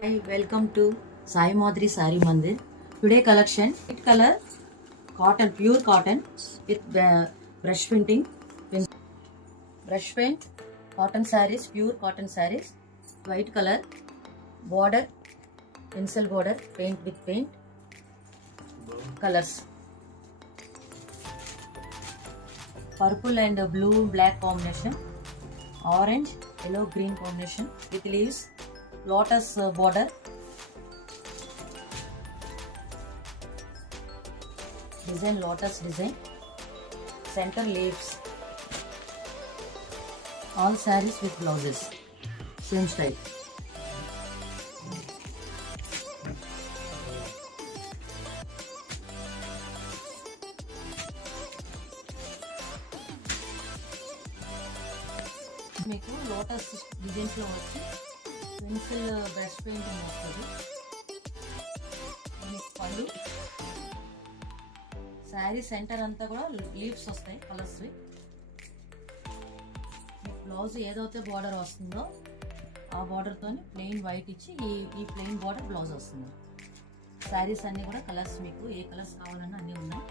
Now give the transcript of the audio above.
Hi, welcome to Sai Madri Sari Mandir. Today collection, white color, cotton, pure cotton with brush painting, brush paint, cotton sarees, pure cotton sarees, white color, border, pencil border, paint with paint, colors, purple and blue black combination, orange, yellow green combination with leaves, lotus border, design lotus design, center leaves, all sarees with blouses, same style. మీకు lotus designs లో వచ్చి pencil brush painting వస్తుంది. మీకు పళ్ళు sari centre అంతా కూడా leaves వస్తాయి colours. మీకు బ్లౌజ్ ఏదైతే బార్డర్ వస్తుందో ఆ బార్డర్తో ప్లెయిన్ వైట్ ఇచ్చి ఈ ప్లెయిన్ బార్డర్ బ్లౌజ్ వస్తుంది. శారీస్ అన్నీ కూడా కలర్స్ మీకు ఏ కలర్స్ కావాలన్నా అన్నీ ఉన్నాయి.